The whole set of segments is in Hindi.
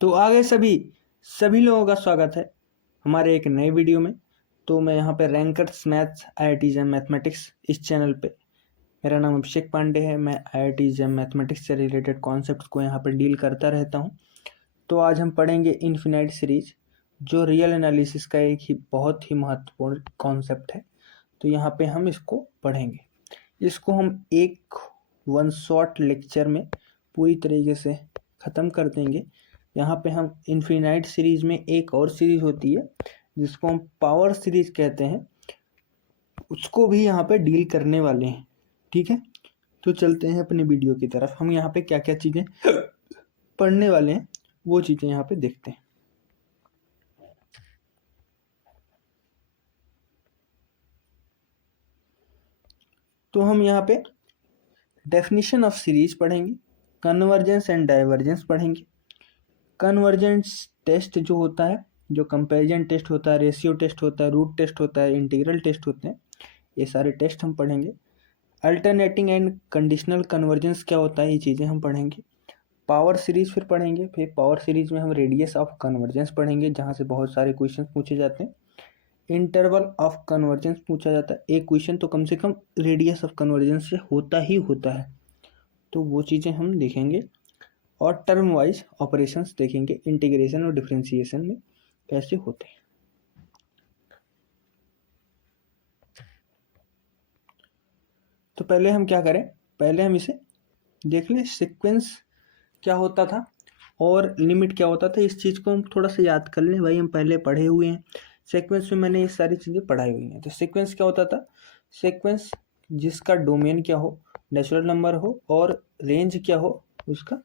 तो आगे सभी लोगों का स्वागत है हमारे एक नए वीडियो में। तो मैं यहाँ पे rankers maths IIT jam mathematics इस चैनल पे, मेरा नाम अभिषेक पांडे है। मैं IIT जैम मैथमेटिक्स से रिलेटेड कॉन्सेप्ट्स को यहाँ पे डील करता रहता हूँ। तो आज हम पढ़ेंगे इन्फिनाइट सीरीज, जो रियल एनालिसिस का एक ही बहुत ही महत्वपूर्ण कॉन्सेप्ट है। तो यहाँ पे हम इसको पढ़ेंगे। इसको हम एक वन शॉट लेक्चर में पूरी तरीके से ख़त्म कर देंगे। यहाँ पे हम इन्फिनाइट सीरीज में एक और सीरीज होती है जिसको हम पावर सीरीज कहते हैं, उसको भी यहाँ पे डील करने वाले हैं। ठीक है, तो चलते हैं अपने वीडियो की तरफ। हम यहाँ पे क्या क्या चीज़ें पढ़ने वाले हैं वो चीज़ें यहाँ पे देखते हैं। तो हम यहाँ पे डेफिनेशन ऑफ सीरीज पढ़ेंगे, कन्वर्जेंस एंड डाइवर्जेंस पढ़ेंगे। कन्वर्जेंस टेस्ट जो होता है, जो कंपैरिजन टेस्ट होता है, रेशियो टेस्ट होता है, रूट टेस्ट होता है, इंटीग्रल टेस्ट होते हैं, ये सारे टेस्ट हम पढ़ेंगे। अल्टरनेटिंग एंड कंडीशनल कन्वर्जेंस क्या होता है, ये चीज़ें हम पढ़ेंगे। पावर सीरीज फिर पढ़ेंगे। फिर पावर सीरीज में हम रेडियस ऑफ कन्वर्जेंस पढ़ेंगे, जहाँ से बहुत सारे क्वेश्चन पूछे जाते हैं। इंटरवल ऑफ कन्वर्जेंस पूछा जाता है, एक क्वेश्चन तो कम से कम रेडियस ऑफ कन्वर्जेंस से होता ही होता है, तो वो चीज़ें हम देखेंगे। और टर्म वाइज ऑपरेशंस देखेंगे, इंटीग्रेशन और डिफरेंशिएशन में कैसे होते हैं। तो पहले हम क्या करें, पहले हम इसे देख लें, सीक्वेंस क्या होता था और लिमिट क्या होता था। इस चीज़ को हम थोड़ा सा याद कर लें भाई, हम पहले पढ़े हुए हैं। सीक्वेंस में मैंने ये सारी चीज़ें पढ़ाई हुई हैं। तो सीक्वेंस क्या होता था, सीक्वेंस जिसका डोमेन क्या हो, नेचुरल नंबर हो, और रेंज क्या हो, उसका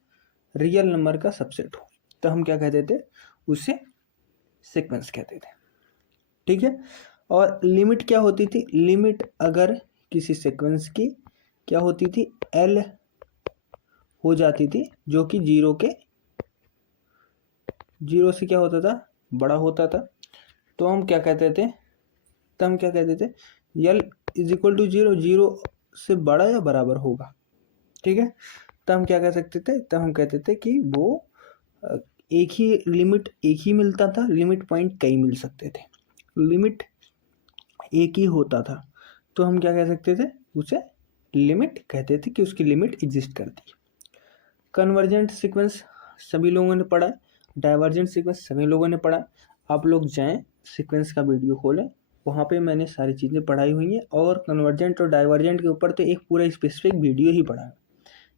रियल नंबर का सबसेट हो, तो हम क्या कहते थे, उसे सीक्वेंस कहते थे। ठीक है, और लिमिट क्या होती थी, लिमिट अगर किसी सीक्वेंस की क्या होती थी, एल हो जाती थी, जो कि जीरो से क्या होता था, बड़ा होता था, तो हम क्या कहते थे, L is equal to zero, zero से बड़ा या बराबर होगा। ठीक है, तो हम क्या कह सकते थे, तो हम कहते थे कि वो एक ही लिमिट एक ही मिलता था, लिमिट पॉइंट कई मिल सकते थे, लिमिट एक ही होता था, तो हम क्या कह सकते थे, उसे लिमिट कहते थे कि उसकी लिमिट एग्जिस्ट करती है। कन्वर्जेंट सीक्वेंस सभी लोगों ने पढ़ा, डाइवर्जेंट सीक्वेंस सभी लोगों ने पढ़ा। आप लोग जाएं, सीक्वेंस का वीडियो खोलें, वहाँ पे मैंने सारी चीज़ें पढ़ाई हुई हैं, और कन्वर्जेंट और डाइवर्जेंट के ऊपर तो एक पूरा स्पेसिफिक वीडियो ही पढ़ा है,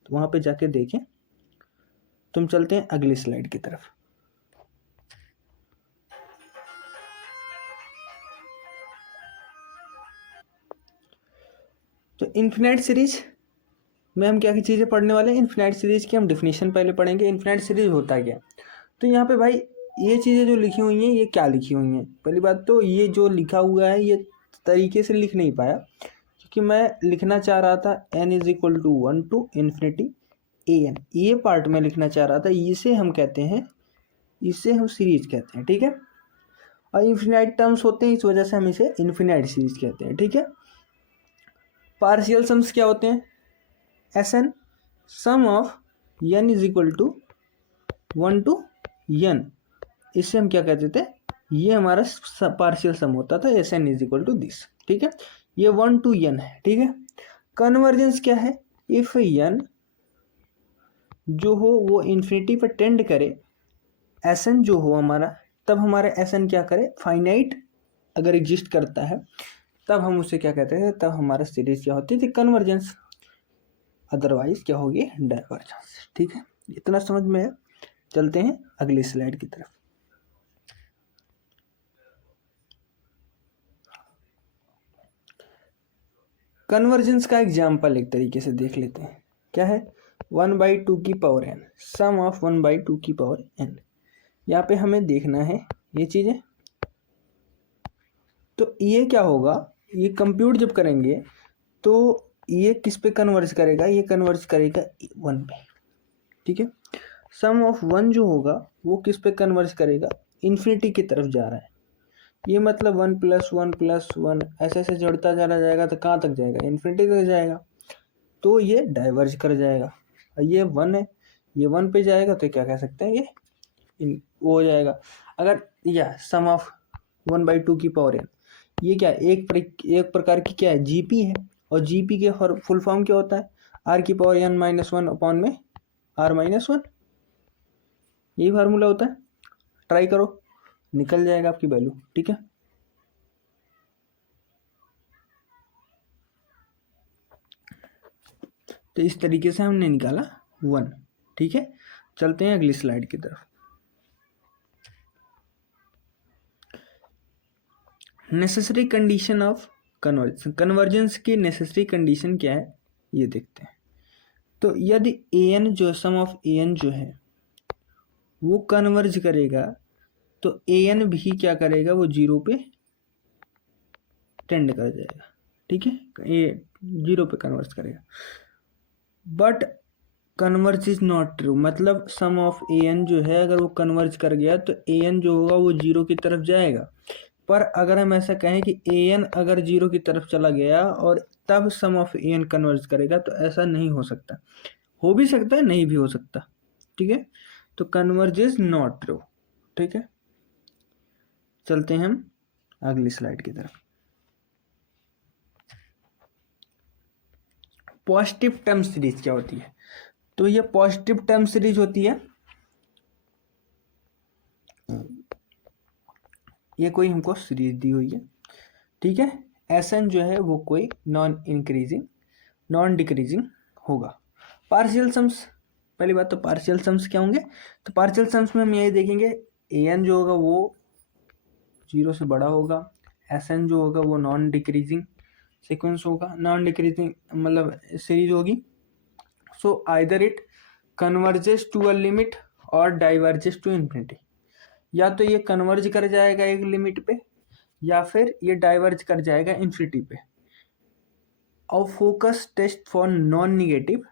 तो वहाँ पे जाके देखें। तुम चलते हैं अगली स्लाइड की तरफ। तो इन्फिनाइट सीरीज में हम क्या क्या चीज़ें पढ़ने वाले हैं, इन्फिनाइट सीरीज की हम डिफिनेशन पहले पढ़ेंगे। इन्फिनाइट सीरीज होता क्या, तो यहाँ पे भाई ये चीज़ें जो लिखी हुई हैं, ये क्या लिखी हुई हैं, पहली बात तो ये जो लिखा हुआ है ये तरीके से लिख नहीं पाया, क्योंकि मैं लिखना चाह रहा था n is equal to 1 to infinity an, ये पार्ट में लिखना चाह रहा था। इसे हम कहते हैं, इसे हम सीरीज कहते हैं। ठीक है, और इन्फिनाइट टर्म्स होते हैं, इस वजह से हम इसे इन्फिनाइट सीरीज कहते हैं। ठीक है, पार्शियल सम्स क्या होते हैं, Sn sum of n is equal to 1 to n, इससे हम क्या कहते थे, ये हमारा पार्शियल सम होता था, Sn is equal to this. ठीक है, ये 1 टू n है। ठीक है, कन्वर्जेंस क्या है, इफ n जो हो वो इन्फिनिटी पर टेंड करे, Sn जो हो हमारा, तब हमारा Sn क्या करे, फाइनाइट अगर एग्जिस्ट करता है, तब हम उसे क्या कहते हैं, तब हमारा सीरीज क्या होती थी, कन्वर्जेंस, अदरवाइज क्या होगी, डाइवर्जेंस। ठीक है, इतना समझ में है। चलते हैं अगली स्लाइड की तरफ। कन्वर्जेंस का एग्जाम्पल एक तरीके से देख लेते हैं, क्या है, 1/2 की पावर n, सम ऑफ 1/2 की पावर n। यहाँ पे हमें देखना है ये चीज़ें, तो ये क्या होगा, ये कंप्यूट जब करेंगे तो ये किस पे कन्वर्ज करेगा, ये कन्वर्ज करेगा 1 पे। ठीक है, सम ऑफ 1 जो होगा वो किस पे कन्वर्ज करेगा, इन्फिनिटी की तरफ जा रहा है, ये मतलब 1 + 1 + 1 ऐसे ऐसे जोड़ता चला जाएगा, तो कहाँ तक जाएगा, इन्फिनिटी तक जाएगा, तो ये डाइवर्ज कर जाएगा। ये 1 है, ये 1 पे जाएगा, तो क्या कह सकते हैं, ये वो हो जाएगा। अगर यह सम ऑफ 1/2 की पावर n, ये क्या है, एक प्रकार की क्या है, जीपी है। और जीपी के फुल फॉर्म क्या होता है, आर की पावर n-1 अपॉन में r-1, यही फार्मूला होता है। ट्राई करो, निकल जाएगा आपकी वैल्यू, ठीक है। तो इस तरीके से हमने निकाला 1, ठीक है। चलते हैं अगली स्लाइड की तरफ। Necessary condition of convergence, convergence की नेसेसरी कंडीशन क्या है ये देखते हैं। तो यदि an जो सम ऑफ an जो है वो कन्वर्ज करेगा तो an भी क्या करेगा, वो 0 पे टेंड कर जाएगा, ठीक है, ये 0 पे कन्वर्ज करेगा। But converge is not true, मतलब सम ऑफ an जो है अगर वो कन्वर्ज कर गया तो an जो होगा वो 0 की तरफ जाएगा। पर अगर हम ऐसा कहें कि an अगर 0 की तरफ चला गया और तब सम ऑफ an कन्वर्ज करेगा, तो ऐसा नहीं हो सकता। हो भी सकता है, नहीं भी हो सकता, ठीक है। तो कन्वर्ज इज नॉट ट्रू, ठीक है। चलते हैं हम अगली स्लाइड की तरफ। पॉजिटिव टर्म सीरीज क्या होती है, तो ये पॉजिटिव टर्म सीरीज होती है, ये कोई हमको सीरीज दी हुई है, ठीक है। Sn जो है वो कोई नॉन इंक्रीजिंग नॉन डिक्रीजिंग होगा। पार्शियल सम्स, पहली बात तो पार्शियल सम्स क्या होंगे, तो पार्शियल सम्स में हम यही देखेंगे an जो होगा वो 0 से बड़ा होगा, Sn जो होगा वो नॉन डिक्रीजिंग सीक्वेंस होगा, नॉन डिक्रीजिंग मतलब सीरीज होगी। So either it converges to a limit और डाइवर्जेस टू इन्फिनिटी, या तो ये कन्वर्ज कर जाएगा एक लिमिट पे या फिर ये डाइवर्ज कर जाएगा इन्फिनिटी पे। और focus test for non negative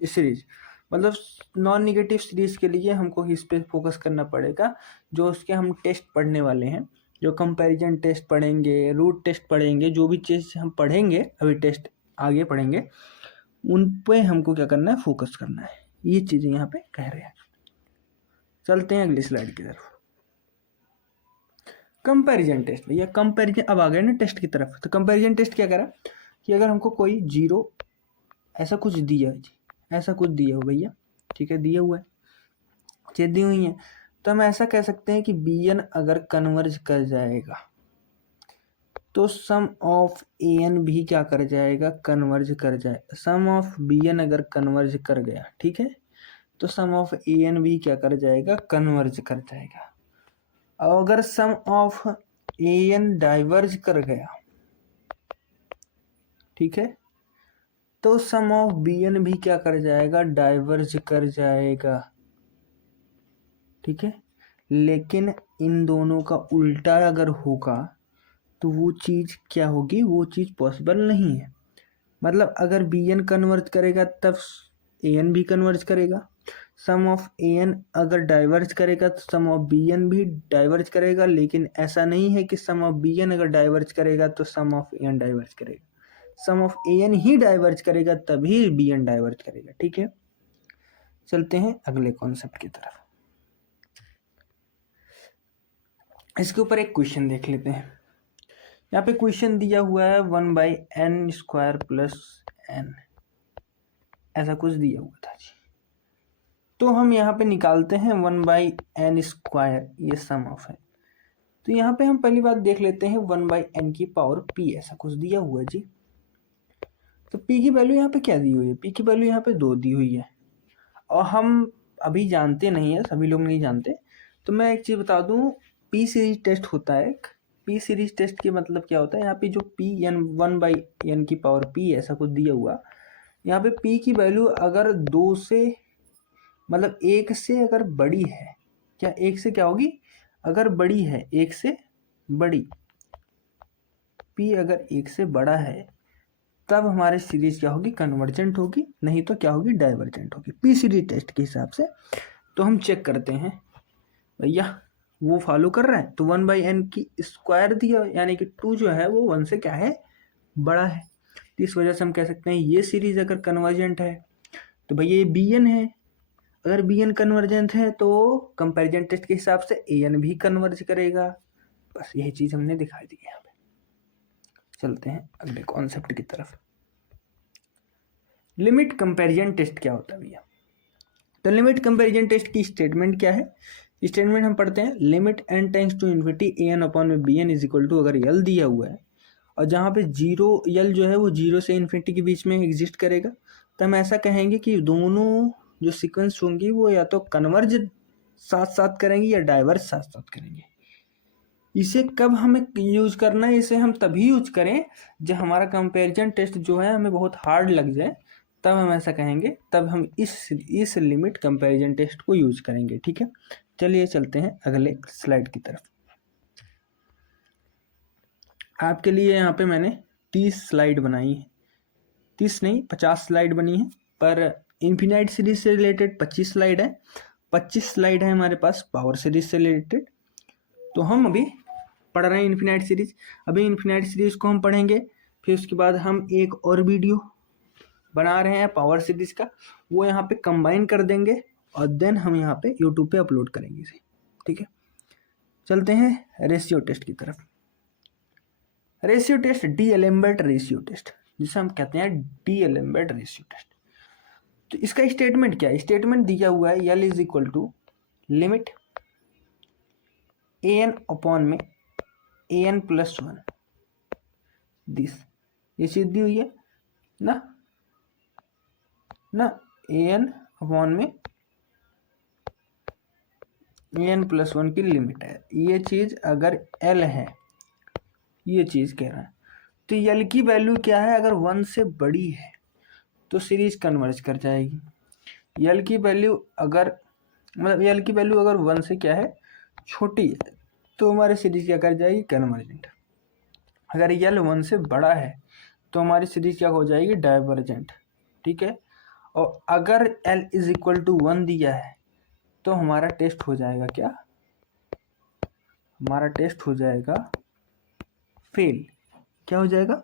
series, मतलब नॉन निगेटिव सीरीज के लिए हमको इस पे फोकस करना पड़ेगा, जो उसके हम टेस्ट पढ़ने वाले हैं, जो कंपैरिजन टेस्ट पढ़ेंगे, रूट टेस्ट पढ़ेंगे, जो भी चीज़ हम पढ़ेंगे अभी टेस्ट आगे पढ़ेंगे, उन पे हमको क्या करना है, फोकस करना है। ये चीज़ें यहाँ पे कह रहे हैं। चलते हैं अगली स्लाइड की तरफ। कंपैरिजन टेस्ट, भैया कंपैरिजन अब आ गए ना टेस्ट की तरफ। तो कंपैरिजन टेस्ट क्या करा कि अगर हमको कोई 0 ऐसा कुछ दिया है, ऐसा कुछ दिया हो भैया, ठीक है, दिया हुआ है, चीज दी हुई है, तो हम ऐसा कह सकते हैं कि bn अगर कन्वर्ज कर जाएगा तो सम ऑफ an भी क्या कर जाएगा, कन्वर्ज कर जाए। सम ऑफ bn अगर कन्वर्ज कर गया, ठीक है, तो सम ऑफ an भी क्या कर जाएगा, कन्वर्ज कर जाएगा। और अगर सम ऑफ an डाइवर्ज कर गया, ठीक है, तो सम ऑफ bn भी क्या कर जाएगा, डाइवर्ज कर जाएगा, ठीक है। लेकिन इन दोनों का उल्टा अगर होगा तो वो चीज़ क्या होगी, वो चीज़ पॉसिबल नहीं है। मतलब अगर bn कन्वर्ज करेगा तब an भी कन्वर्ज करेगा, सम ऑफ an अगर डाइवर्ज करेगा तो सम ऑफ bn भी डाइवर्ज करेगा, लेकिन ऐसा नहीं है कि सम ऑफ bn अगर डाइवर्ज करेगा तो सम ऑफ an डाइवर्ज करेगा। सम ऑफ an ही डाइवर्ज करेगा तभी bn डाइवर्ज करेगा, ठीक है। चलते हैं अगले कॉन्सेप्ट की तरफ। इसके ऊपर एक क्वेश्चन देख लेते हैं। यहाँ पे क्वेश्चन दिया हुआ है 1/n² + n, ऐसा कुछ दिया हुआ था जी। तो हम यहाँ पे निकालते हैं 1/n², ये सम ऑफ है। तो यहाँ पे हम पहली बात देख लेते हैं 1/n की पावर p, ऐसा कुछ दिया हुआ है जी। तो p की वैल्यू यहाँ पे क्या दी हुई है, p की वैल्यू यहाँ पे 2 दी हुई है, और हम अभी जानते नहीं है, सभी लोग नहीं जानते। तो मैं एक चीज़ बता दूँ, p सीरीज टेस्ट होता है। p सीरीज टेस्ट के मतलब क्या होता है, यहाँ पे जो p n 1/n की पावर p ऐसा कुछ दिया हुआ, यहाँ पे p की वैल्यू अगर 2 से मतलब 1 से अगर बड़ी है, क्या 1 से क्या होगी, अगर बड़ी है, 1 से बड़ी, p अगर 1 से बड़ा है तब हमारी सीरीज क्या होगी, कन्वर्जेंट होगी, नहीं तो क्या होगी, डाइवर्जेंट होगी, p सीरीज टेस्ट के हिसाब से। तो हम चेक करते हैं भैया वो फॉलो कर रहा है। तो 1/n की स्क्वायर दिया, यानी कि 2 जो है वो 1 से क्या है, बड़ा है। तो इस वजह से हम कह सकते हैं ये सीरीज अगर कन्वर्जेंट है तो भैया ये bn है, अगर बी एन कन्वर्जेंट है तो कंपैरिजन टेस्ट के हिसाब से ए एन भी कन्वर्ज करेगा। बस यही चीज़ हमने दिखाई दी है यहाँ पे। चलते हैं अगले कॉन्सेप्ट की तरफ। लिमिट कंपैरिजन टेस्ट क्या होता है भैया? तो लिमिट कंपैरिजन टेस्ट की स्टेटमेंट क्या है? स्टेटमेंट हम पढ़ते हैं, limit n tends to infinity a n upon में b n is equal to, अगर यल दिया हुआ है और जहाँ पे जीरो यल जो है वो जीरो से इन्फिनिटी के बीच में एग्जिस्ट करेगा, तो हम ऐसा कहेंगे कि दोनों जो सीक्वेंस होंगी वो या तो कन्वर्ज साथ साथ करेंगी या डाइवर्ज साथ साथ करेंगे। इसे कब हमें यूज करना है? इसे हम तभी यूज करें जब हमारा कंपैरिजन टेस्ट जो है हमें बहुत हार्ड लग जाए, तब हम ऐसा कहेंगे, तब हम इस लिमिट कंपैरिजन टेस्ट को यूज करेंगे। ठीक है, चलिए चलते हैं अगले स्लाइड की तरफ। आपके लिए यहाँ पे मैंने 30 स्लाइड बनाई है, 30 नहीं 50 स्लाइड बनी है, पर इन्फिनाइट सीरीज से रिलेटेड 25 स्लाइड है, 25 स्लाइड है हमारे पास पावर सीरीज से रिलेटेड। तो हम अभी पढ़ रहे हैं इन्फिनाइट सीरीज। अभी इन्फिनाइट सीरीज को हम पढ़ेंगे, फिर उसके बाद हम एक और वीडियो बना रहे हैं पावर सीरीज का, वो यहाँ पे कंबाइन कर देंगे और देन हम यहाँ पे यूट्यूब पे अपलोड करेंगे इसे। ठीक है, चलते हैं रेशियो टेस्ट की तरफ। Ratio test, D'Alembert ratio test, जिसे हम कहते हैं डी एलेम्बर्ट रेशियो टेस्ट। तो इसका स्टेटमेंट क्या है? स्टेटमेंट दिया हुआ है L is equal to limit a n upon में a n plus one, this, ये चीज दी हुई है ना ए एन अपॉन में ए एन प्लस वन की लिमिट है। ये चीज अगर एल है, ये चीज कह रहा है, तो यल की वैल्यू क्या है? अगर वन से बड़ी है तो सीरीज कन्वर्ज कर जाएगी। यल की वैल्यू अगर मतलब यल की वैल्यू अगर वन से क्या है, छोटी है, तो हमारी सीरीज क्या कर जाएगी? कन्वर्जेंट। अगर यल वन से बड़ा है तो हमारी सीरीज क्या हो जाएगी? डाइवर्जेंट। ठीक है, और अगर L is equal to one दिया है तो हमारा टेस्ट हो जाएगा क्या? हमारा टेस्ट हो जाएगा फेल। क्या हो जाएगा?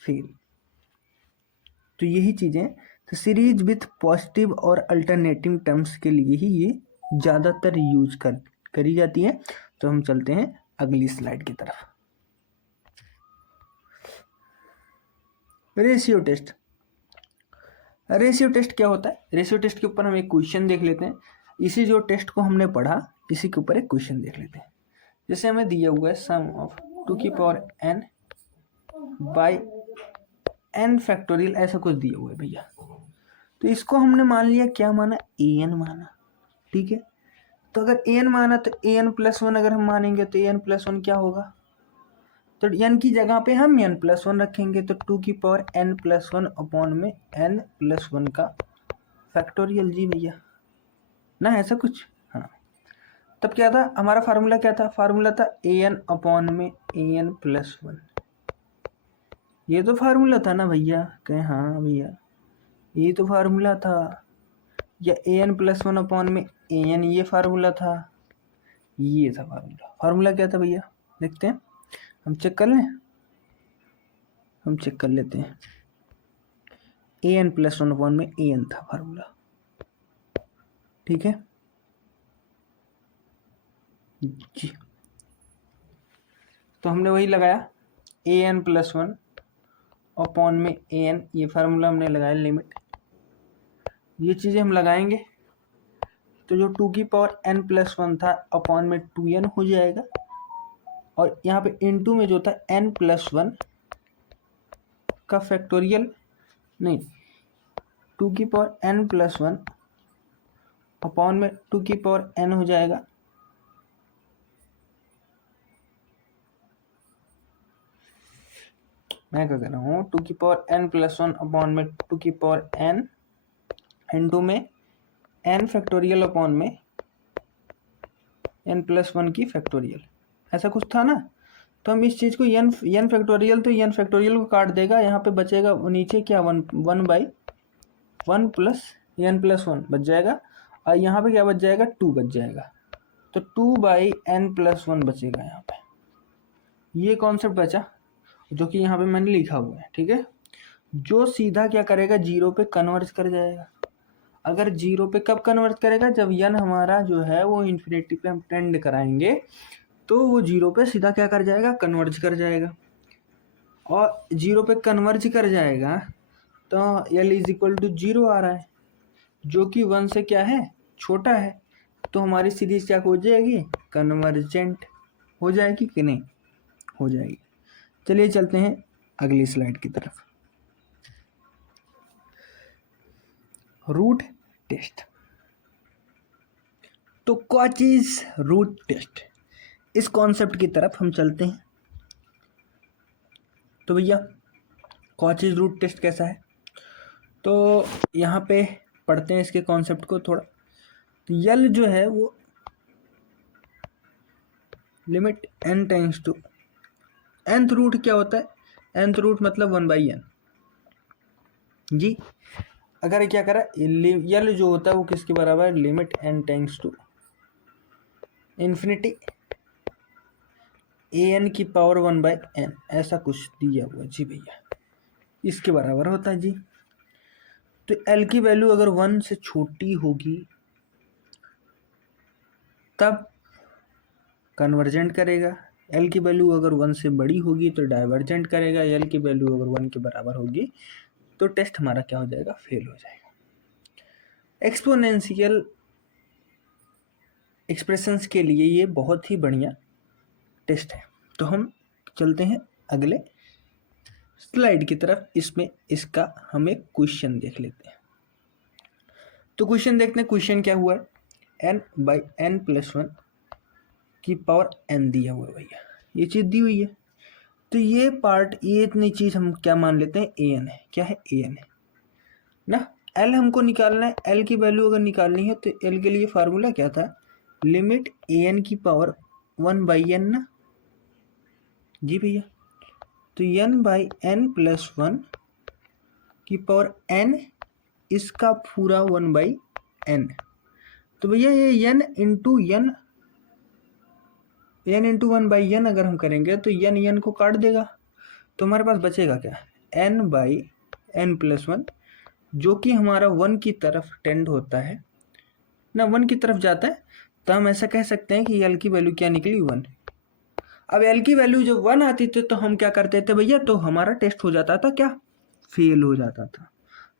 फेल। तो यही चीजें, तो सीरीज विथ पॉजिटिव और अल्टरनेटिंग टर्म्स के लिए ही ये ज़्यादातर यूज करी जाती है। तो हम चलते हैं अगली स्लाइड की तरफ। Ratio test. रेशियो टेस्ट क्या होता है? रेशियो टेस्ट के ऊपर हम एक क्वेश्चन देख लेते हैं। इसी जो टेस्ट को हमने पढ़ा, इसी के ऊपर एक क्वेश्चन देख लेते हैं। जैसे हमें दिया हुआ है सम ऑफ 2 की power n by n factorial, ऐसा कुछ दिया हुआ है भैया। तो इसको हमने मान लिया, क्या माना? an माना। ठीक है, तो अगर an माना तो an प्लस वन अगर हम मानेंगे तो an प्लस वन क्या होगा? तो n की जगह पे हम n प्लस वन रखेंगे, तो 2 की power n plus one upon में n प्लस वन का फैक्टोरियल जी भैया ना, ऐसा कुछ। हाँ, तब क्या था हमारा फार्मूला? क्या था फार्मूला? था an अपॉन में an प्लस वन। ये तो फार्मूला था ना भैया? कहें हाँ भैया, ये तो फार्मूला था। या an प्लस वन अपॉन में an, ये फार्मूला था, ये था फार्मूला। फार्मूला क्या था भैया? देखते हैं, हम चेक कर लें, हम चेक कर लेते हैं। an प्लस वन अपॉन में an था फार्मूला। ठीक है जी, तो हमने वही लगाया an प्लस वन अपॉन में an, ये फार्मूला हमने लगाया लिमिट। ये चीज़ें हम लगाएंगे तो जो 2 की पावर n प्लस वन था अपॉन में 2n हो जाएगा, और यहाँ पे इनटू में जो था n प्लस वन का फैक्टोरियल, नहीं 2 की power n plus one upon में 2 की पावर n हो जाएगा। मैं क्या कर रहा हूँ? 2 की power n plus one upon में 2 की पावर n इंटू में n फैक्टोरियल अपॉन में n प्लस वन की फैक्टोरियल, ऐसा कुछ था ना। तो हम इस चीज़ को n फैक्टोरियल, तो n फैक्टोरियल को काट देगा, यहाँ पे बचेगा नीचे क्या, one by one plus n plus one बच जाएगा, और यहाँ पे क्या बच जाएगा? 2 बच जाएगा। तो 2 बाई n प्लस वन बचेगा यहाँ पे। ये कॉन्सेप्ट बचा जो कि यहाँ पे मैंने लिखा हुआ है। ठीक है, जो सीधा क्या करेगा? जीरो पे कन्वर्ज कर जाएगा। अगर जीरो पे कब कन्वर्ट करेगा, जब यन हमारा जो है वो इन्फिनिटी पे हम टेंड कराएंगे तो वो जीरो पे सीधा क्या कर जाएगा, कन्वर्ज कर जाएगा। और जीरो पे कन्वर्ज कर जाएगा तो L is equal to zero आ रहा है, जो कि वन से क्या है, छोटा है। तो हमारी सीरीज क्या हो जाएगी, कन्वर्जेंट हो जाएगी कि नहीं, हो जाएगी। चलिए चलते हैं अगली स्लाइड की तरफ। Root test. तो कॉचीज रूट टेस्ट, इस कॉन्सेप्ट की तरफ हम चलते हैं। तो भैया कॉचीज रूट टेस्ट कैसा है, तो यहाँ पे पढ़ते हैं इसके कॉन्सेप्ट को थोड़ा। तो यल जो है वो limit n tends to nth root क्या होता है, nth रूट मतलब 1/n जी। अगर क्या करा, यल जो होता है वो किसके बराबर है, limit n tends to infinity an की पावर 1/n, ऐसा कुछ दिया हुआ जी भैया, इसके बराबर होता है जी। तो l की वैल्यू अगर 1 से छोटी होगी तब कन्वर्जेंट करेगा, l की वैल्यू अगर 1 से बड़ी होगी तो डाइवर्जेंट करेगा, l की वैल्यू अगर 1 के बराबर होगी तो टेस्ट हमारा क्या हो जाएगा, फेल हो जाएगा। एक्सपोनेंशियल एक्सप्रेशंस के लिए ये बहुत ही बढ़िया टेस्ट है। तो हम चलते हैं अगले स्लाइड की तरफ, इसमें इसका हम एक क्वेश्चन देख लेते हैं। तो क्वेश्चन देखते हैं, क्वेश्चन क्या हुआ है, n/n+1 की पावर n दिया हुआ है भैया, ये चीज़ दी हुई है। तो ये पार्ट, ये इतनी चीज़ हम क्या मान लेते हैं, an है, क्या है, an है ना। l हमको निकालना है, l की वैल्यू अगर निकालनी है तो l के लिए फार्मूला क्या था, लिमिट an की पावर 1/n ना जी भैया। तो n/n+1 की पावर n, इसका पूरा 1/n। तो भैया ये n इंटू 1/n अगर हम करेंगे तो n को काट देगा, तो हमारे पास बचेगा क्या, n/n+1, जो कि हमारा 1 की तरफ टेंड होता है ना, 1 की तरफ जाता है। तो हम ऐसा कह सकते हैं कि l की वैल्यू क्या निकली, 1। अब l की वैल्यू जब 1 आती थी तो हम क्या करते थे भैया, तो हमारा टेस्ट हो जाता था क्या, फेल हो जाता था।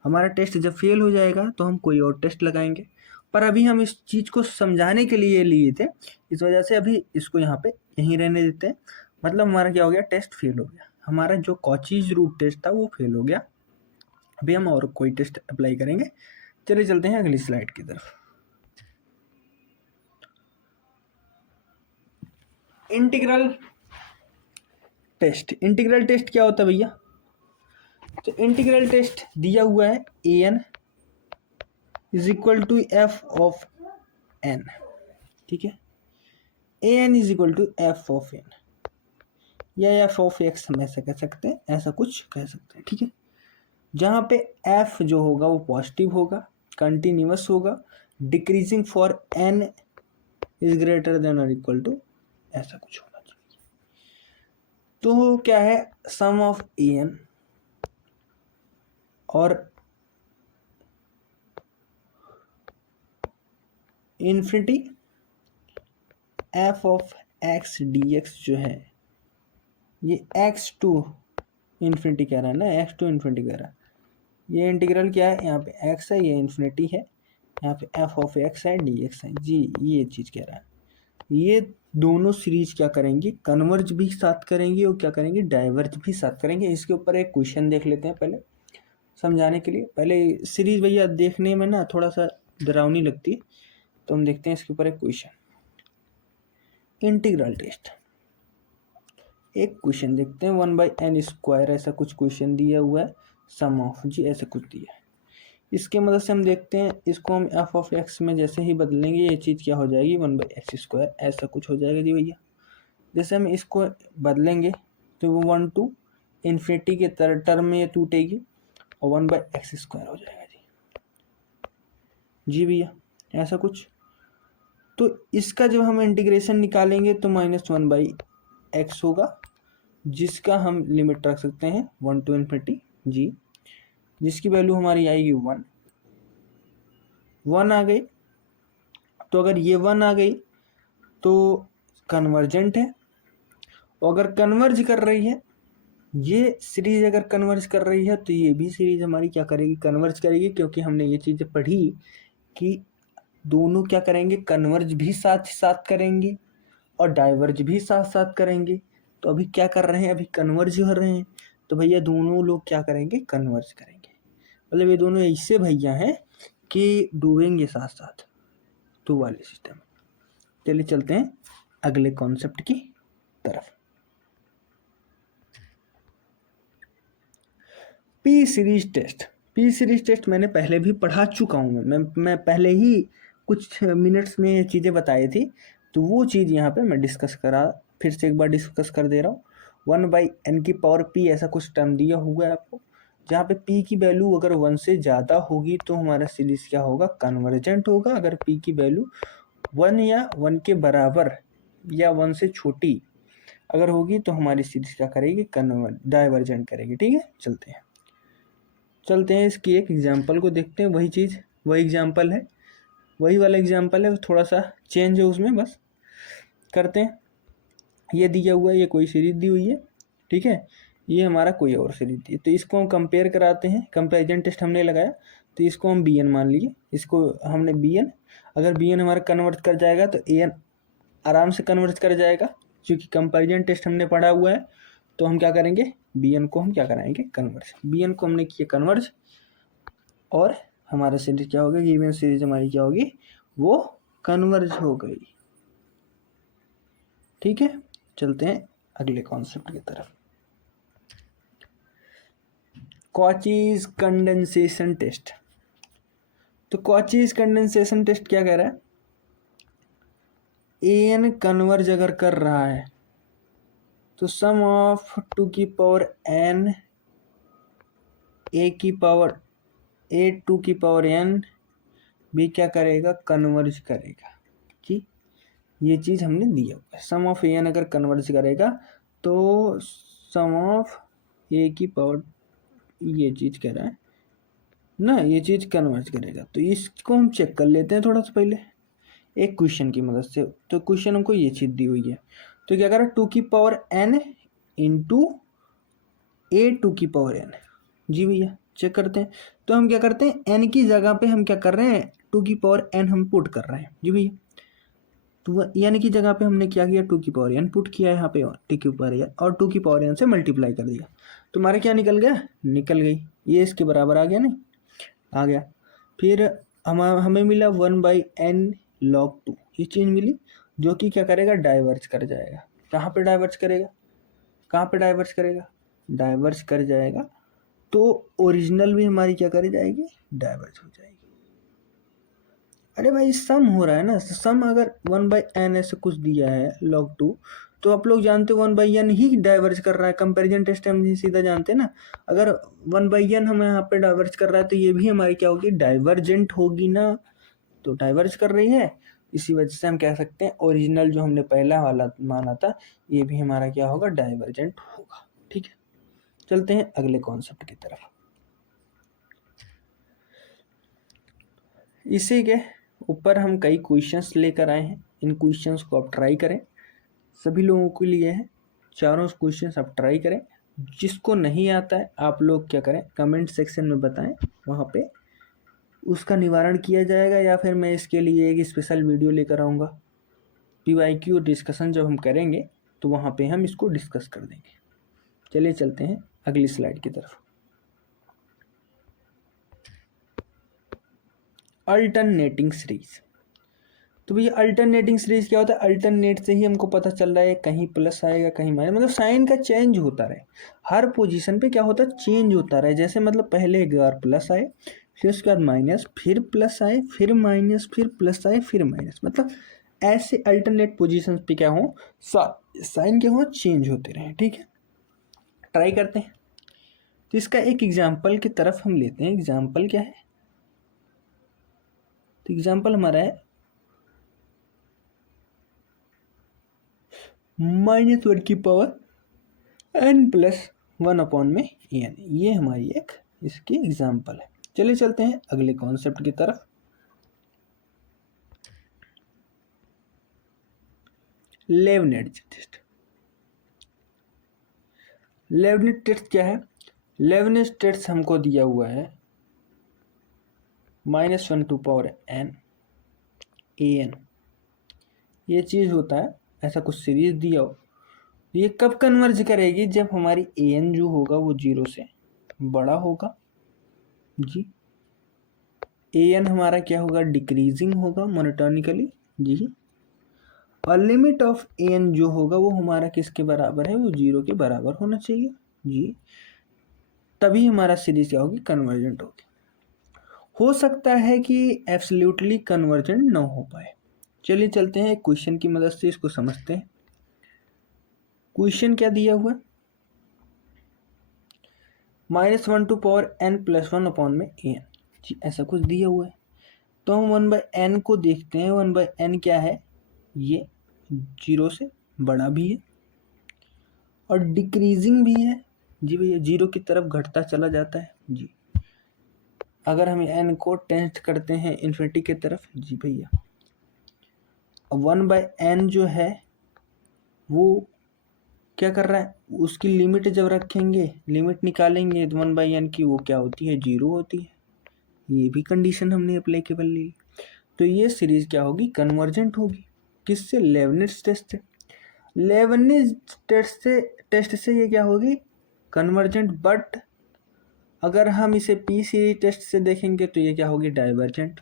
हमारा टेस्ट जब फेल हो जाएगा तो हम कोई और टेस्ट लगाएंगे, पर अभी हम इस चीज़ को समझाने के लिए लिए थे, इस वजह से अभी इसको यहाँ पे यहीं रहने देते हैं। मतलब हमारा क्या हो गया, टेस्ट फेल हो गया, हमारा जो कॉचीज रूट टेस्ट था वो फेल हो गया। अभी हम और कोई टेस्ट अप्लाई करेंगे। चलिए चलते हैं अगली स्लाइड की तरफ। इंटीग्रल टेस्ट, इंटीग्रल टेस्ट क्या होता है भैया, तो इंटीग्रल टेस्ट दिया हुआ है an is equal to f of n, ठीक है, an is equal to f of n या f ऑफ x, हम ऐसा कह सकते हैं, ऐसा कुछ कह सकते हैं, ठीक है। जहाँ पे f जो होगा वो पॉजिटिव होगा, कंटिन्यूअस होगा, decreasing for n is greater than और इक्वल टू, ऐसा कुछ होना चाहिए। तो क्या है, सम ऑफ an और infinity f of x dx जो है, ये x टू इन्फिनिटी कह रहा है ना, x टू इन्फिनिटी कह रहा है। ये इंटीग्रल क्या है, यहाँ पे x है, ये इन्फिनिटी है, यहाँ पे f ऑफ x है, dx है जी, ये चीज़ कह रहा है। ये दोनों सीरीज क्या करेंगी, कन्वर्ज भी साथ करेंगी और क्या करेंगी, डाइवर्ज भी साथ करेंगे। इसके ऊपर एक क्वेश्चन देख लेते हैं पहले समझाने के लिए। पहले सीरीज भैया देखने में ना थोड़ा सा डरावनी लगती है, तो हम देखते हैं इसके ऊपर एक क्वेश्चन, इंटीग्रल टेस्ट। एक क्वेश्चन देखते हैं, 1/n², ऐसा कुछ क्वेश्चन दिया हुआ है, सम ऑफ जी ऐसा कुछ दिया है। इसके मदद से हम देखते हैं, इसको हम f ऑफ x में जैसे ही बदलेंगे ये चीज़ क्या हो जाएगी, 1/x², ऐसा कुछ हो जाएगा जी भैया। जैसे हम इसको बदलेंगे तो वो 1 टू इन्फिनिटी के टर्म में ये टूटेगी और 1/x² हो जाएगा जी भैया, ऐसा कुछ। तो इसका जब हम इंटीग्रेशन निकालेंगे तो -1/x होगा, जिसका हम लिमिट रख सकते हैं 1 टू इन्फिनिटी जी, जिसकी वैल्यू हमारी आएगी 1। 1 आ गई, तो अगर ये 1 आ गई तो कन्वर्जेंट है। और अगर कन्वर्ज कर रही है, ये सीरीज अगर कन्वर्ज कर रही है तो ये भी सीरीज हमारी क्या करेगी, कन्वर्ज करेगी, क्योंकि हमने ये चीज़ें पढ़ी कि दोनों क्या करेंगे, कन्वर्ज भी साथ साथ करेंगे और डाइवर्ज भी साथ साथ करेंगे। तो अभी क्या कर रहे हैं, अभी कन्वर्ज कर रहे हैं, तो भैया दोनों लोग क्या करेंगे, कन्वर्ज करेंगे। मतलब ये दोनों ऐसे भैया हैं कि डूबेंगे साथ साथ, तो वाले सिस्टम। चलिए चलते हैं अगले कॉन्सेप्ट की तरफ। P series test. P series test मैंने पहले भी पढ़ा चुका हूँ, मैं पहले ही कुछ मिनट्स में ये चीज़ें बताई थी, तो वो चीज़ यहाँ पे मैं फिर से एक बार डिस्कस कर दे रहा हूँ। 1/n की पावर p ऐसा कुछ टर्म दिया हुआ है आपको, जहाँ पे p की वैल्यू अगर 1 से ज़्यादा होगी तो हमारा सीरीज क्या होगा, कन्वर्जेंट होगा। अगर p की वैल्यू 1 या 1 के बराबर या 1 से छोटी अगर होगी तो हमारी सीरीज क्या करेगी, डाइवर्जेंट करेगी। ठीक है, चलते हैं इसकी एक एग्जांपल को देखते हैं। वही एग्जांपल है, वही वाला एग्जांपल है, थोड़ा सा चेंज है उसमें, बस करते हैं। ये दिया हुआ है, ये कोई सीरीज दी हुई है, ठीक है, ये हमारा कोई और सीरीज दी है, तो इसको हम कंपेयर कराते हैं। कंपैरिजन टेस्ट हमने लगाया तो इसको हम bn मान लीजिए, इसको हमने bn, अगर bn हमारा कन्वर्ट कर जाएगा तो an आराम से कन्वर्ट कर जाएगा, क्योंकि कंपैरिजन टेस्ट हमने पढ़ा हुआ है। तो हम क्या करेंगे, bn को हम क्या कराएंगे, कन्वर्ज। bn को हमने किया कन्वर्ज और हमारा सीरीज क्या होगा, गिवन सीरीज हमारी क्या होगी, वो कन्वर्ज हो गई। ठीक है, चलते हैं अगले कॉन्सेप्ट की तरफ। Cauchy's condensation test. तो कॉचीज कंडेंसेशन टेस्ट क्या कह रहा है, an कन्वर्ज अगर कर रहा है तो सम ऑफ 2 की पावर n a की पावर a 2 की पावर n भी क्या करेगा, कन्वर्ज करेगा। कि ये चीज़ हमने दिया हुआ है, सम ऑफ an अगर कन्वर्ज करेगा तो सम ऑफ a की पावर, ये चीज़ कह रहा है ना, ये चीज़ कन्वर्ज करेगा। तो इसको हम चेक कर लेते हैं थोड़ा सा पहले एक क्वेश्चन की मदद से। तो क्वेश्चन हमको ये चीज़ दी हुई है, तो क्या करें, 2 की पावर n इंटू a 2 की पावर n। जी भैया चेक करते हैं, तो हम क्या करते हैं, n की जगह पे हम क्या कर रहे हैं, 2 की पावर n हम पुट कर रहे हैं। जी भैया, तो n की जगह पे हमने क्या किया, 2 की पावर n पुट किया है यहाँ पे, और 2 की पावर n और 2 की पावर n से मल्टीप्लाई कर दिया, तो हमारे क्या निकल गया, निकल गई, ये इसके बराबर आ गया, नहीं आ गया। फिर हमें मिला 1/n log 2, ये चीज़ मिली, जो कि क्या करेगा, डाइवर्ज कर जाएगा। कहाँ पे डाइवर्ज करेगा, कहाँ पे डाइवर्ज करेगा, डाइवर्ज कर जाएगा, तो ओरिजिनल भी हमारी क्या कर जाएगी, डाइवर्ज हो जाएगी। अरे भाई सम हो रहा है ना, सम अगर 1/n ऐसे कुछ दिया है log 2, तो आप लोग जानते हो 1/n ही डाइवर्ज कर रहा है। कंपैरिजन टेस्ट हम सीधा जानते हैं ना, अगर 1/n हमें यहाँ पे डाइवर्ज कर रहा है तो ये भी हमारी क्या होगी, डाइवर्जेंट होगी ना, तो डाइवर्ज कर रही है। इसी वजह से हम कह सकते हैं ओरिजिनल जो हमने पहला वाला माना था, ये भी हमारा क्या होगा, डाइवर्जेंट होगा। ठीक है, चलते हैं अगले कॉन्सेप्ट की तरफ। इसी के ऊपर हम कई क्वेश्चंस लेकर आए हैं, इन क्वेश्चंस को आप ट्राई करें, सभी लोगों के लिए है, चारों क्वेश्चंस आप ट्राई करें। जिसको नहीं आता है आप लोग क्या करें, कमेंट सेक्शन में बताएं, वहाँ पे उसका निवारण किया जाएगा, या फिर मैं इसके लिए एक स्पेशल वीडियो लेकर आऊँगा। PYQ डिस्कशन जब हम करेंगे तो वहाँ पे हम इसको डिस्कस कर देंगे। चलिए चलते हैं अगली स्लाइड की तरफ। Alternating series. तो भैया अल्टरनेटिंग सीरीज क्या होता है, अल्टरनेट से ही हमको पता चल रहा है कहीं प्लस आएगा कहीं माइनस, मतलब साइन का चेंज होता रहे, हर पोजीशन पे क्या होता है, चेंज होता रहे। जैसे मतलब पहले एक बार प्लस आए, फिर उसके बाद माइनस, फिर प्लस आए, फिर माइनस, फिर प्लस आए, फिर माइनस, मतलब ऐसे अल्टरनेट पोजीशन पे क्या हो, साइन क्या हो, चेंज होते रहे। ठीक है, ट्राई करते हैं। तो इसका एक एग्जाम्पल की तरफ हम लेते हैं। एग्जाम्पल क्या है, तो एग्जाम्पल हमारा है -1 की पावर n प्लस 1/n में n, ये हमारी एक इसकी एग्जाम्पल है। चलिए चलते हैं अगले कॉन्सेप्ट की तरफ। Lebanese test. लेबनिज टेस्ट क्या है? लेबनिज टेस्ट हमको दिया हुआ है -1/n an, ये चीज़ होता है। ऐसा कुछ सीरीज दिया हो, ये कब कन्वर्ज करेगी? जब हमारी an जो होगा वो 0 से बड़ा होगा जी। an हमारा क्या होगा? डिक्रीजिंग होगा मोनोटोनिकली जी। और लिमिट ऑफ an जो होगा वो हमारा किसके बराबर है? वो 0 के बराबर होना चाहिए जी। तभी हमारा सीरीज क्या होगी? कन्वर्जेंट होगी। हो सकता है कि एब्सोल्युटली कन्वर्जेंट ना हो पाए। चलिए चलते हैं क्वेश्चन की मदद से इसको समझते हैं। क्वेश्चन क्या दिया हुआ है? -1/n+1 में an जी, ऐसा कुछ दिया हुआ है। तो हम 1/n को देखते हैं। 1/n क्या है? ये 0 से बड़ा भी है और डिक्रीजिंग भी है जी भैया, 0 की तरफ घटता चला जाता है जी। अगर हम n को टेंस करते हैं इन्फिनिटी की तरफ जी भैया, 1/n जो है वो क्या कर रहा है? उसकी लिमिट जब रखेंगे, लिमिट निकालेंगे तो 1/n की वो क्या होती है? 0 होती है। ये भी कंडीशन हमने अप्लीकेबल ली। तो ये सीरीज क्या होगी? कन्वर्जेंट होगी। किससे? लेबनिज टेस्ट से। लेबनिज टेस्ट से ये क्या होगी? कन्वर्जेंट। बट अगर हम इसे पी सीरीज टेस्ट से देखेंगे तो ये क्या होगी? डाइवर्जेंट।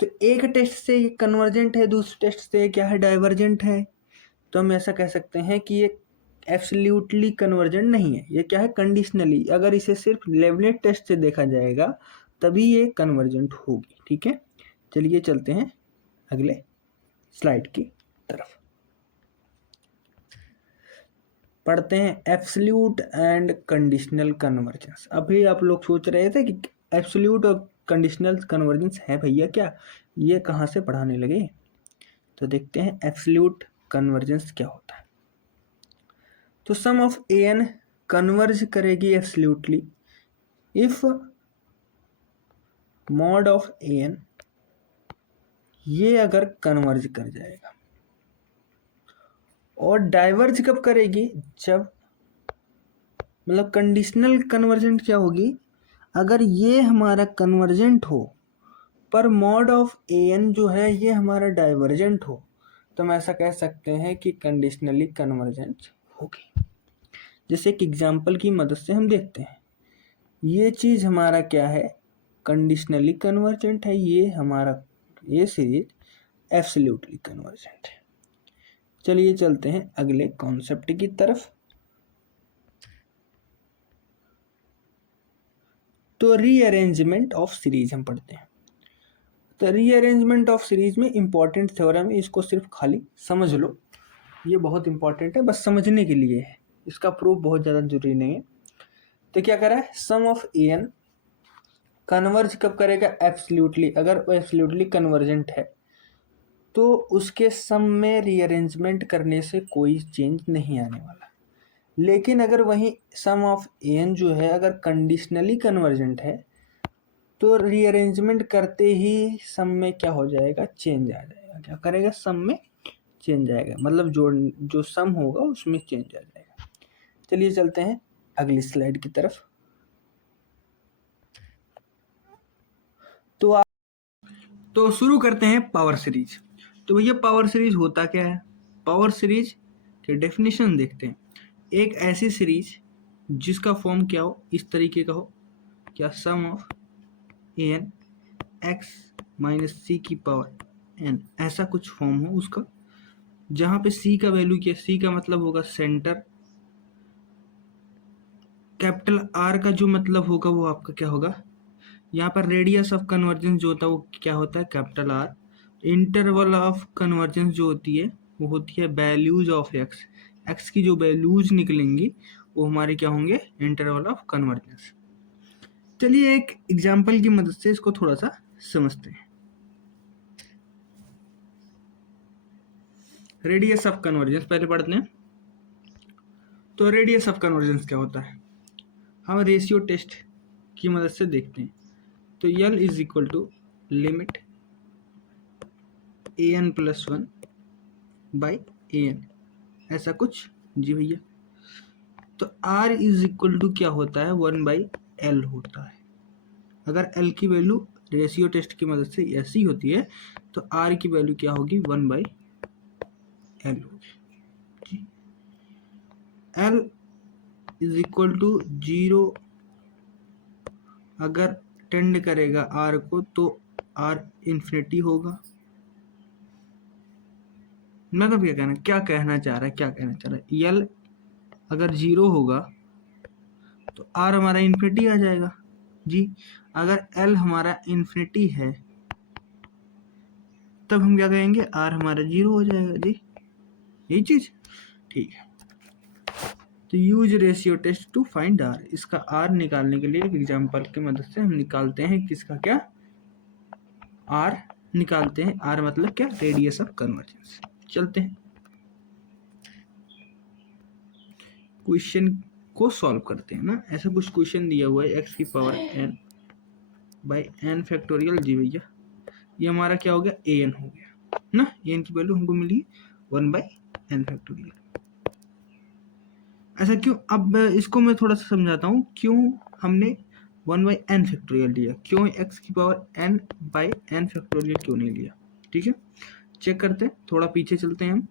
तो एक टेस्ट से ये कन्वर्जेंट है, दूसरे टेस्ट से ये क्या है? डाइवर्जेंट है। तो हम ऐसा कह सकते हैं कि ये एब्सोल्युटली कन्वर्जेंट नहीं है, ये क्या है? कंडीशनली। अगर इसे सिर्फ लेबनिज टेस्ट से देखा जाएगा तभी ये कन्वर्जेंट होगी। ठीक है, चलिए चलते हैं अगले स्लाइड की तरफ, पढ़ते हैं एब्सोल्यूट एंड कंडीशनल कन्वर्जेंस। अभी आप लोग सोच रहे थे कि एब्सोल्यूट और कंडीशनल कन्वर्जेंस है भैया क्या, ये कहाँ से पढ़ाने लगे? तो देखते हैं एब्सोल्यूट कन्वर्जेंस क्या होता है। तो सम ऑफ an कन्वर्ज करेगी absolutely if mod of an ये अगर कन्वर्ज कर जाएगा। और डाइवर्ज कब करेगी? जब मतलब कंडीशनल कन्वर्जेंट क्या होगी? अगर ये हमारा कन्वर्जेंट हो पर मॉड ऑफ an जो है ये हमारा डाइवर्जेंट हो, तो हम ऐसा कह सकते हैं कि कंडीशनली कन्वर्जेंट होगी। जैसे एक एग्जांपल की मदद से हम देखते हैं, ये चीज़ हमारा क्या है? कंडीशनली कन्वर्जेंट है। ये हमारा ये सीरीज एब्सोल्युटली कन्वर्जेंट है। चलिए चलते हैं अगले कॉन्सेप्ट की तरफ। तो रीअरेंजमेंट ऑफ सीरीज हम पढ़ते हैं। तो रीअरेंजमेंट ऑफ सीरीज में इंपॉर्टेंट थ्योरम है, इसको सिर्फ खाली समझ लो, ये बहुत इंपॉर्टेंट है, बस समझने के लिए है, इसका प्रूफ बहुत ज़्यादा जरूरी नहीं है। तो क्या करा है? सम ऑफ an कन्वर्ज कब करेगा? एब्सोल्युटली। अगर वो एब्सोल्युटली कन्वर्जेंट है तो उसके सम में रीअरेंजमेंट करने से कोई चेंज नहीं आने वाला। लेकिन अगर वही सम ऑफ an जो है अगर कंडीशनली कन्वर्जेंट है तो रीअरेंजमेंट करते ही सम में क्या हो जाएगा? चेंज आ जाएगा। क्या करेगा? सम में चेंज आएगा, मतलब जो सम होगा उसमें चेंज आ जाएगा। चलिए चलते हैं अगली स्लाइड की तरफ। तो शुरू करते हैं पावर सीरीज। तो भैया पावर सीरीज होता क्या है? पावर सीरीज के डेफिनेशन देखते हैं। एक ऐसी सीरीज जिसका फॉर्म क्या हो? इस तरीके का हो, क्या? सम ऑफ an x माइनस सी की पावर n, ऐसा कुछ फॉर्म हो उसका, जहाँ पे c का वैल्यू क्या? c का मतलब होगा सेंटर, कैपिटल R का जो मतलब होगा वो आपका क्या होगा? यहाँ पर रेडियस ऑफ कन्वर्जेंस जो होता है वो क्या होता है? Capital R। Interval of convergence जो होती है वो होती है वैल्यूज ऑफ x। x की जो वैल्यूज निकलेंगी वो हमारे क्या होंगे? Interval of convergence. चलिए एक एग्जांपल की मदद से इसको थोड़ा सा समझते हैं। रेडियस ऑफ कन्वर्जेंस पहले पढ़ते हैं। तो रेडियस ऑफ कन्वर्जेंस क्या होता है? हम रेशियो टेस्ट की मदद से देखते हैं। तो L is equal to limit an+1 by an, ऐसा कुछ जी भैया। तो r इज इक्वल टू क्या होता है, 1/l होता है। अगर l की वैल्यू रेशियो टेस्ट की मदद से ऐसी होती है तो r की वैल्यू क्या होगी, 1/l होगी। l इज इक्वल टू 0 अगर टेंड करेगा r को तो r इन्फिनिटी होगा। मतलब क्या कहना चाह रहा है, l अगर 0 होगा तो r हमारा इन्फिनिटी आ जाएगा जी। अगर l हमारा इन्फिनिटी है तब हम क्या कहेंगे, r हमारा 0 हो जाएगा जी, यही चीज ठीक है। तो use ratio test to find r, इसका r निकालने के लिए एक एग्जांपल की मदद से हम निकालते हैं किसका क्या, r निकालते हैं। r मतलब क्या, रेडियस ऑफ कन्वर्जेंस। चलते हैं क्वेश्चन को सॉल्व करते हैं ना। ऐसा कुछ क्वेश्चन दिया हुआ है x की power n by n factorial जी भैया, ये हमारा क्या हो गया, an हो गया ना। an की वैल्यू हमको मिली 1/n फैक्टोरियल। ऐसा क्यों, अब इसको मैं थोड़ा सा समझाता हूँ क्यों हमने 1/n फैक्टोरियल लिया, क्यों x की पावर n/n फैक्टोरियल क्यों नहीं लिया। ठीक है, चेक करते हैं, थोड़ा पीछे चलते हैं हम।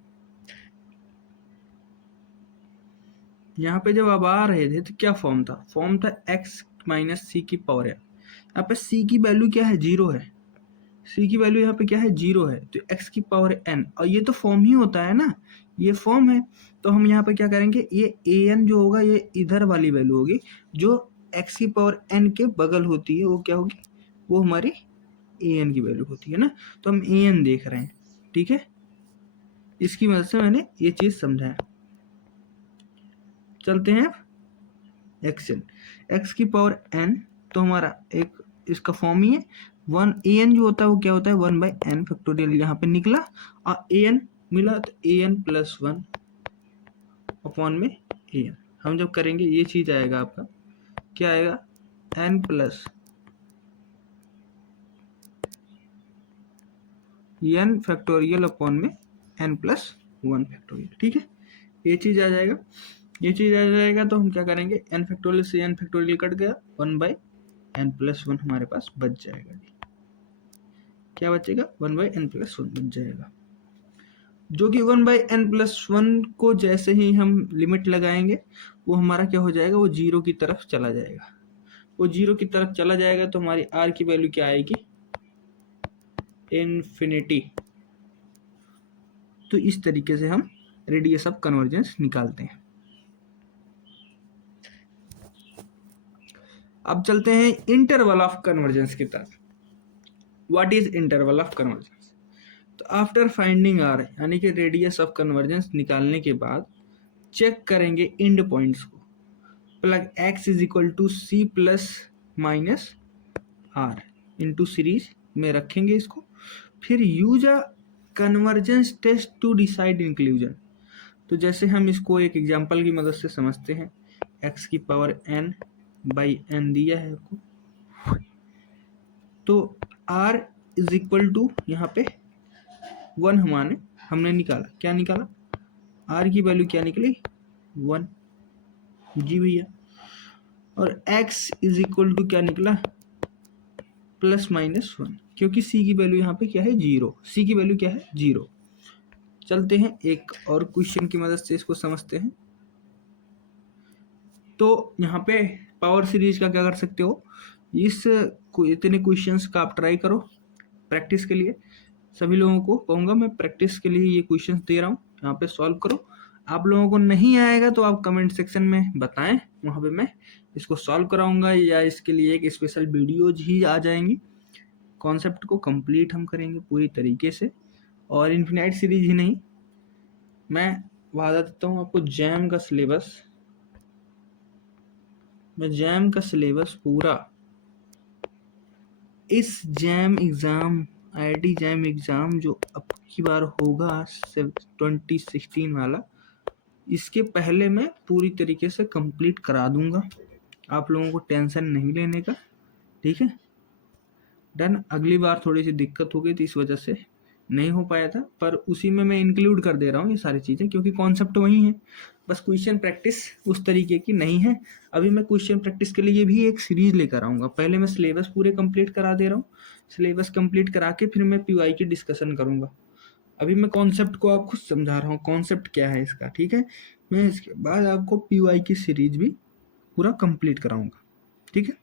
यहाँ पे जब अब आ रहे थे तो क्या फॉर्म था, फॉर्म था x माइनस सी की पावर n। यहाँ पे c की वैल्यू क्या है, 0 है। c की वैल्यू यहाँ पे क्या है, 0 है, तो x की पावर n, और ये तो फॉर्म ही होता है ना, ये फॉर्म है। तो हम यहाँ पे क्या करेंगे, ये an जो होगा ये इधर वाली वैल्यू होगी, जो x की पावर n के बगल होती है वो क्या होगी, वो हमारी an की वैल्यू होती है ना। तो हम an देख रहे हैं, ठीक है, इसकी मदद से मैंने ये चीज समझाया। चलते हैं एक्शन, x की पावर n, तो हमारा एक इसका फॉर्म ही है 1, an जो होता है वो क्या होता है 1/n फैक्टोरियल, यहाँ पे निकला और an मिला तो an प्लस 1 अपॉन में an। हम जब करेंगे ये चीज आएगा आपका, क्या आएगा, n plus n factorial upon में n प्लस 1 फैक्टोरियल। ठीक है, ये चीज आ जाएगा, ये चीज आ जाएगा। तो हम क्या करेंगे, n फैक्टोरियल से n फैक्टोरियल कट गया, 1/n प्लस 1 हमारे पास बच जाएगा। क्या बचेगा, 1/n प्लस 1 बच जाएगा, जो कि 1/n प्लस 1 को जैसे ही हम लिमिट लगाएंगे वो हमारा क्या हो जाएगा, वो 0 की तरफ चला जाएगा। वो 0 की तरफ चला जाएगा तो हमारी r की वैल्यू क्या आएगी, इन्फिनिटी। तो इस तरीके से हम रेडियस ऑफ कन्वर्जेंस निकालते हैं। अब चलते हैं इंटरवल ऑफ कन्वर्जेंस की तरफ। What is interval of convergence, तो आफ्टर फाइंडिंग r यानी कि रेडियस ऑफ कन्वर्जेंस निकालने के बाद चेक करेंगे एंड पॉइंट्स को, plug x is equal to c plus minus r into series में रखेंगे इसको, फिर use a convergence test to decide inclusion. तो जैसे हम इसको एक एग्जांपल की मदद से समझते हैं, x की पावर n बाई n दिया है आपको, तो r इज इक्वल टू यहाँ पे 1 हमने निकाला, क्या निकाला, r की वैल्यू क्या निकली 1 जी भैया, और x इज इक्वल टू क्या निकला प्लस माइनस 1, क्योंकि c की वैल्यू यहाँ पे क्या है 0, c की वैल्यू क्या है 0। चलते हैं एक और क्वेश्चन की मदद से इसको समझते हैं। तो यहाँ पे पावर सीरीज का क्या कर सकते हो, इतने क्वेश्चंस का आप ट्राई करो प्रैक्टिस के लिए। सभी लोगों को कहूँगा मैं प्रैक्टिस के लिए ये क्वेश्चंस दे रहा हूँ, यहाँ पे सॉल्व करो। आप लोगों को नहीं आएगा तो आप कमेंट सेक्शन में बताएं, वहाँ पे मैं इसको सॉल्व कराऊंगा, या इसके लिए एक स्पेशल वीडियोज ही आ जाएंगी। कॉन्सेप्ट को कंप्लीट हम करेंगे पूरी तरीके से, और इन्फिनाइट सीरीज ही नहीं, मैं वादा देता हूँ आपको जैम का सिलेबस, मैं जैम का सिलेबस पूरा इस jam exam IIT jam exam जो अब की बार होगा 2016 वाला, इसके पहले मैं पूरी तरीके से कंप्लीट करा दूंगा, आप लोगों को टेंशन नहीं लेने का, ठीक है डन। अगली बार थोड़ी सी दिक्कत हो गई थी, इस वजह से नहीं हो पाया था, पर उसी में मैं इंक्लूड कर दे रहा हूँ ये सारी चीज़ें, क्योंकि कॉन्सेप्ट वही है, बस क्वेश्चन प्रैक्टिस उस तरीके की नहीं है। अभी मैं क्वेश्चन प्रैक्टिस के लिए भी एक सीरीज लेकर आऊँगा। पहले मैं सिलेबस पूरे कंप्लीट करा दे रहा हूँ, सिलेबस कंप्लीट करा के फिर मैं पीवाई की डिस्कशन करूँगा। अभी मैं कॉन्सेप्ट को आपको समझा रहा हूँ, कॉन्सेप्ट क्या है इसका, ठीक है। मैं इसके बाद आपको पीवाई की सीरीज भी पूरा कंप्लीट कराऊंगा, ठीक है।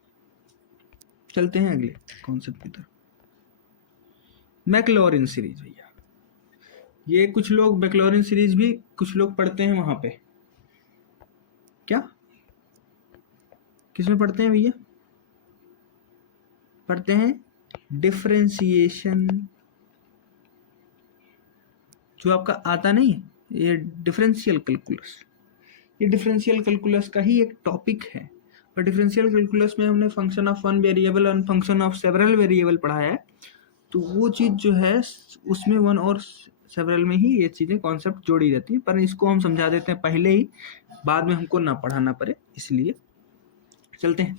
चलते हैं अगले कॉन्सेप्ट की तरफ। मैक्लॉरिन सीरीज भैया, ये कुछ लोग मैक्लॉरिन सीरीज भी कुछ लोग पढ़ते हैं वहां पे। क्या किसमें पढ़ते हैं भैया? पढ़ते हैं डिफरेंशिएशन, जो आपका आता नहीं है, ये डिफरेंशियल कैलकुलस। ये डिफरेंशियल कैलकुलस का ही एक टॉपिक है, और डिफरेंशियल कैलकुलस में हमने फंक्शन ऑफ वन वेरिएबल और फंक्शन ऑफ सेवरल वेरिएबल पढ़ा है। तो वो चीज़ जो है उसमें वन और सेवरल में ही ये चीज़ें कॉन्सेप्ट जोड़ी रहती है, पर इसको हम समझा देते हैं पहले ही, बाद में हमको ना पढ़ाना पड़े, इसलिए। चलते हैं,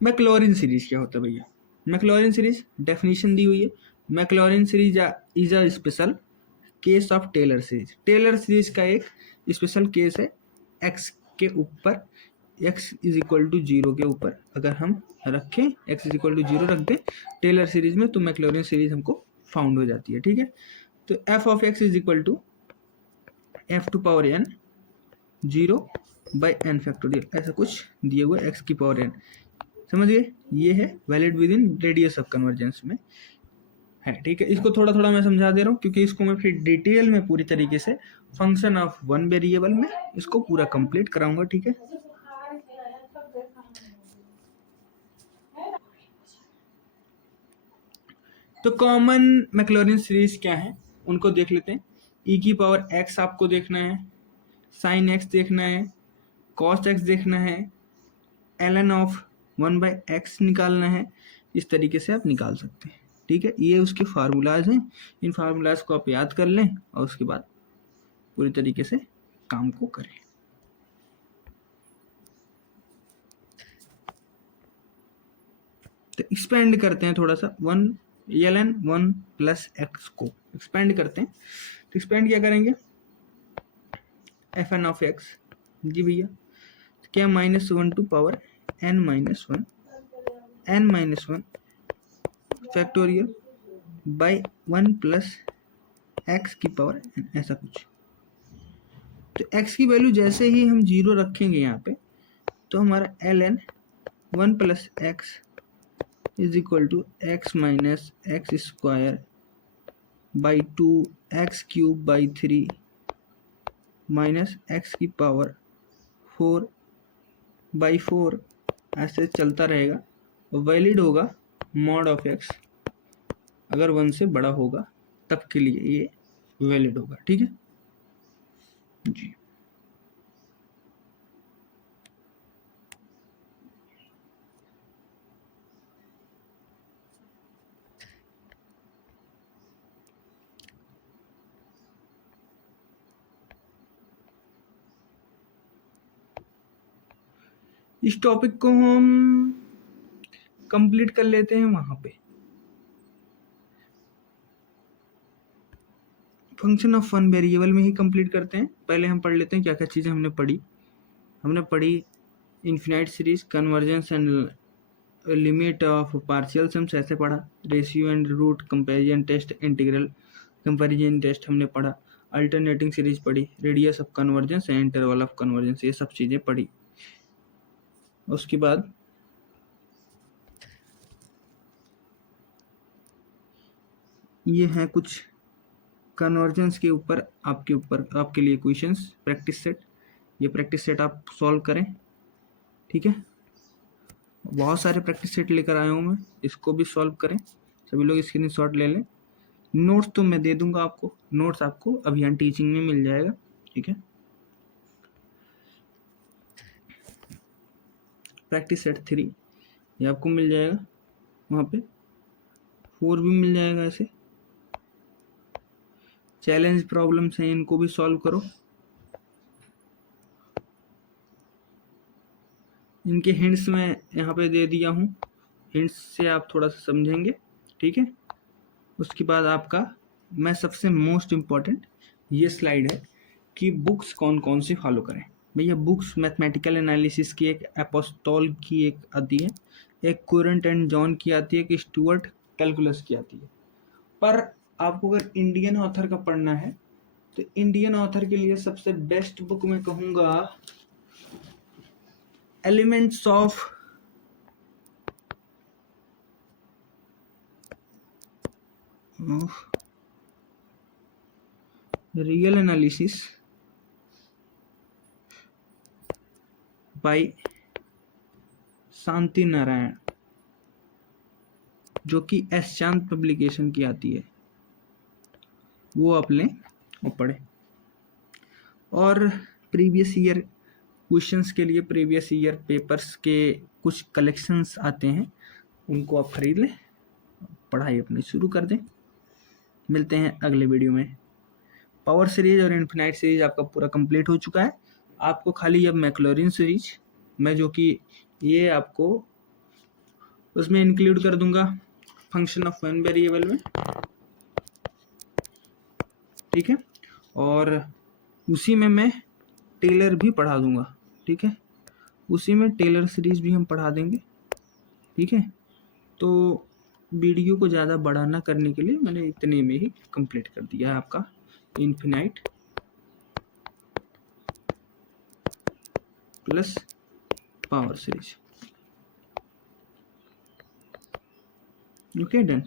मैक्लॉरिन सीरीज क्या होता है भैया? मैक्लॉरिन सीरीज डेफिनेशन दी हुई है, Maclaurin series is a special case of Taylor series. Taylor series का एक स्पेशल केस है, एक्स के ऊपर, x is equal to zero के ऊपर अगर हम रखें, x is equal to zero रख दें टेलर सीरीज में, तो मैक्लॉरिन सीरीज हमको फाउंड हो जाती है, ठीक है। तो f of x is equal to f to power n zero by n factorial, ऐसा कुछ दिए हुए एक्स की पावर एन, समझ गए। ये है valid with in radius of convergence में है, ठीक है। इसको थोड़ा थोड़ा मैं समझा दे रहा हूँ, क्योंकि इसको मैं फिर डिटेल में पूरी तरीके से फंक्शन ऑफ वन वेरिएबल में इसको पूरा कंप्लीट कराऊंगा, ठीक है। तो कॉमन मैक्लॉरिन सीरीज क्या है उनको देख लेते हैं। ई की पावर एक्स आपको देखना है, साइन एक्स देखना है, कॉस एक्स देखना है, ln of one by x निकालना है। इस तरीके से आप निकाल सकते हैं, ठीक है। ये उसके फार्मूलाज हैं, इन फार्मूलाज को आप याद कर लें और उसके बाद पूरी तरीके से काम को करें। तो एक्सपेंड करते हैं थोड़ा सा, one l n one plus x को एक्सपेंड करते हैं। तो एक्सपेंड क्या करेंगे, एफ एन ऑफ एक्स, जी भैया क्या, minus one to power n minus one factorial by one plus x की पावर एन, ऐसा कुछ। तो एक्स की वैल्यू जैसे ही हम जीरो रखेंगे यहाँ पे, तो हमारा l n one plus x is equal to x minus x square by two x cube by three minus x की पावर फोर बाई फोर, ऐसे चलता रहेगा। वैलिड होगा मॉड ऑफ एक्स, अगर वन से बड़ा होगा तब के लिए ये वैलिड होगा, ठीक है जी। इस टॉपिक को हम कंप्लीट कर लेते हैं वहां पे, फंक्शन ऑफ वन वेरिएबल में ही कंप्लीट करते हैं। पहले हम पढ़ लेते हैं क्या क्या चीज़ें हमने पढ़ी infinite series, convergence and limit of partial sums ऐसे पढ़ा, ratio and root, comparison test, integral comparison test हमने पढ़ा, अल्टरनेटिंग सीरीज पढ़ी, radius of convergence and interval of convergence, ये सब चीज़ें पढ़ी। उसके बाद ये हैं कुछ कन्वर्जेंस के ऊपर आपके लिए क्वेश्चंस, प्रैक्टिस सेट। ये प्रैक्टिस सेट आप सॉल्व करें, ठीक है। बहुत सारे प्रैक्टिस सेट लेकर आया हूँ मैं, इसको भी सॉल्व करें। सभी लोग स्क्रीनशॉट ले लें। नोट्स तो मैं दे दूंगा आपको, नोट्स आपको अभियान टीचिंग में मिल जाएगा, ठीक है। प्रैक्टिस सेट 3 ये आपको मिल जाएगा, वहाँ पे 4 भी मिल जाएगा। ऐसे चैलेंज प्रॉब्लम्स हैं, इनको भी सॉल्व करो। इनके हिंट्स मैं यहाँ पे दे दिया हूँ, हिंट्स से आप थोड़ा सा समझेंगे, ठीक है। उसके बाद आपका मैं सबसे मोस्ट इम्पॉर्टेंट ये स्लाइड है कि बुक्स कौन कौन सी फॉलो करें। भैया बुक्स मैथमेटिकल एनालिसिस की एक एपोस्टोल की एक आती है, एक कुरेंट एंड जॉन की आती है, एक स्टुअर्ट कैलकुलस की आती है। पर आपको अगर इंडियन ऑथर का पढ़ना है तो इंडियन ऑथर के लिए सबसे बेस्ट बुक मैं कहूँगा elements of real analysis by Shanti Narayan, जो कि एस चांद पब्लिकेशन की आती है, वो आप लें और पढ़ें। और प्रीवियस ईयर क्वेश्चंस के लिए प्रीवियस ईयर पेपर्स के कुछ कलेक्शंस आते हैं, उनको आप खरीद लें, पढ़ाई अपनी शुरू कर दें। मिलते हैं अगले वीडियो में। पावर सीरीज और इन्फिनाइट सीरीज आपका पूरा कंप्लीट हो चुका है। आपको खाली अब मैक्लॉरिन सीरीज में, जो कि ये आपको उसमें इंक्लूड कर दूंगा फंक्शन ऑफ वन वेरिएबल में, ठीक है। और उसी में मैं टेलर भी पढ़ा दूंगा, ठीक है। उसी में टेलर सीरीज भी हम पढ़ा देंगे, ठीक है। तो वीडियो को ज़्यादा बड़ा ना करने के लिए मैंने इतने में ही कंप्लीट कर दिया है आपका infinite plus power series. Okay done.